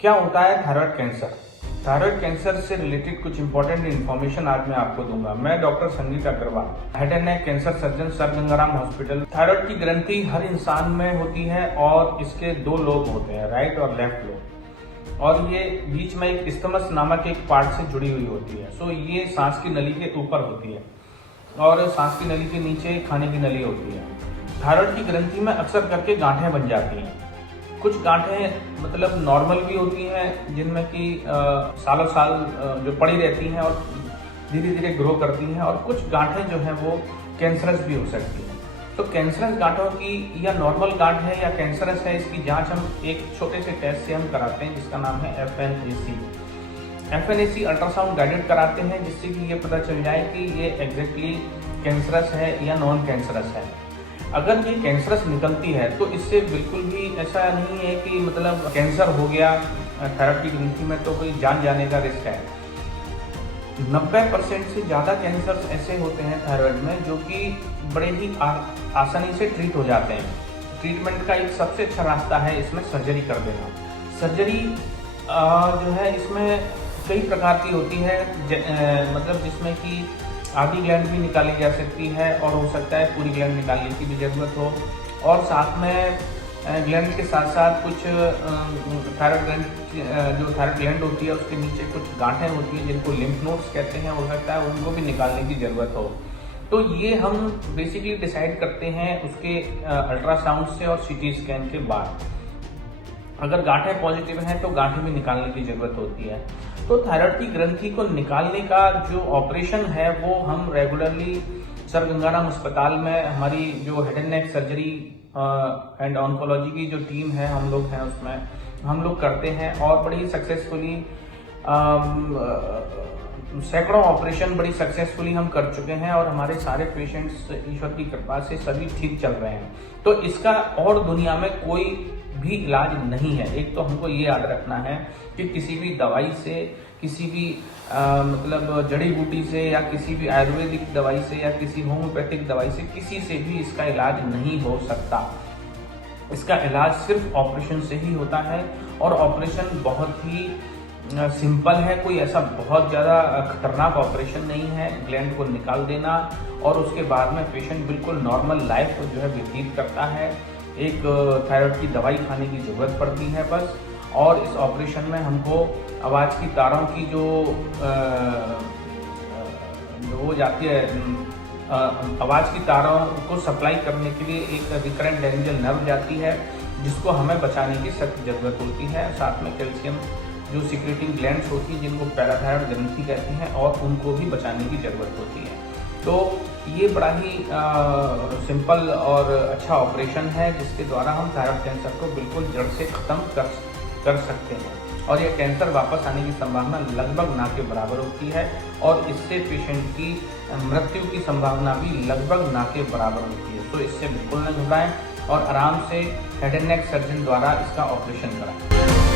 क्या होता है थायराइड कैंसर? थायराइड कैंसर से रिलेटेड कुछ इंपॉर्टेंट इन्फॉर्मेशन आज मैं आपको दूंगा। मैं doctor Sangeet Agrawal, head and neck cancer surgeon, sir Gangaram hospital. थायराइड की ग्रंथि हर इंसान में होती है और इसके दो लोब होते हैं, राइट और लेफ्ट लोब, और ये बीच में एक इस्थमस नामक एक पार्ट से जुड़ी हुई होती है। सो ये सांस की नली के ऊपर होती है और सांस की नली के नीचे खाने की नली होती है। थायराइड की ग्रंथि में अक्सर करके गांठें बन जाती हैं। कुछ गांठें मतलब नॉर्मल भी होती हैं, जिनमें कि सालों साल जो पड़ी रहती हैं और धीरे धीरे ग्रो करती हैं, और कुछ गांठें जो हैं वो कैंसरस भी हो सकती हैं। तो कैंसरस गांठों की या नॉर्मल गांठ है या कैंसरस है, इसकी जांच हम एक छोटे से टेस्ट से हम कराते हैं जिसका नाम है FNAC अल्ट्रासाउंड गाइडेड कराते हैं, जिससे कि ये पता चल जाए कि ये एग्जैक्टली कैंसरस है या नॉन कैंसरस है। अगर ये कैंसरस निकलती है तो इससे बिल्कुल भी ऐसा नहीं है कि मतलब कैंसर हो गया थायराइड की ग्रंथि में तो कोई जान जाने का रिस्क है। 90% से ज़्यादा कैंसर ऐसे होते हैं थायराइड में जो कि बड़े ही आसानी से ट्रीट हो जाते हैं। ट्रीटमेंट का एक सबसे अच्छा रास्ता है इसमें सर्जरी कर देना। सर्जरी जो है इसमें कई प्रकार की होती है, मतलब जिसमें कि आधी ग्लैंड भी निकाली जा सकती है और हो सकता है पूरी ग्लैंड निकालने की भी ज़रूरत हो, और साथ में ग्लैंड के साथ साथ कुछ थायराइड ग्लैंड जो थायराइड ग्लैंड होती है उसके नीचे कुछ गांठें होती हैं जिनको लिम्फ नोड्स कहते हैं, हो सकता है उनको भी निकालने की ज़रूरत हो। तो ये हम बेसिकली डिसाइड करते हैं उसके अल्ट्रासाउंड से और CT स्कैन के बाद। अगर गांठें पॉजिटिव हैं तो गांठें भी निकालने की ज़रूरत होती है। तो थायराइड की ग्रंथि को निकालने का जो ऑपरेशन है वो हम रेगुलरली सर गंगाराम अस्पताल में हमारी जो head and neck surgery and oncology की जो टीम है, हम लोग हैं उसमें, हम लोग करते हैं और बड़ी सक्सेसफुली सैकड़ों ऑपरेशन बड़ी सक्सेसफुली हम कर चुके हैं और हमारे सारे पेशेंट्स ईश्वर की कृपा से सभी ठीक चल रहे हैं। तो इसका और दुनिया में कोई भी इलाज नहीं है। एक तो हमको ये याद रखना है कि किसी भी दवाई से, किसी भी मतलब जड़ी बूटी से या किसी भी आयुर्वेदिक दवाई से या किसी होम्योपैथिक दवाई से, किसी से भी इसका इलाज नहीं हो सकता। इसका इलाज सिर्फ ऑपरेशन से ही होता है और ऑपरेशन बहुत ही सिंपल है, कोई ऐसा बहुत ज़्यादा खतरनाक ऑपरेशन नहीं है। ग्लैंड को निकाल देना और उसके बाद में पेशेंट बिल्कुल नॉर्मल लाइफ को जो है व्यतीत करता है। एक थायराइड की दवाई खाने की ज़रूरत पड़ती है बस, और इस ऑपरेशन में हमको आवाज़ की तारों की जो हो जाती है, आवाज़ की तारों को सप्लाई करने के लिए एक रिकरेंट लैरिंजियल नर्व जाती है जिसको हमें बचाने की सख्त ज़रूरत होती है। साथ में कैल्शियम जो सिक्रेटिंग ग्लैंड्स होती हैं जिनको पैराथायराइड ग्रंथि कहते हैं, और उनको भी बचाने की ज़रूरत होती है। तो ये बड़ा ही सिंपल और अच्छा ऑपरेशन है जिसके द्वारा हम थायराइड कैंसर को बिल्कुल जड़ से ख़त्म कर सकते हैं, और यह कैंसर वापस आने की संभावना लगभग ना के बराबर होती है, और इससे पेशेंट की मृत्यु की संभावना भी लगभग ना के बराबर होती है। तो इससे बिल्कुल न घबराएं और आराम से हेड एंड नेक सर्जन द्वारा इसका ऑपरेशन कराएं।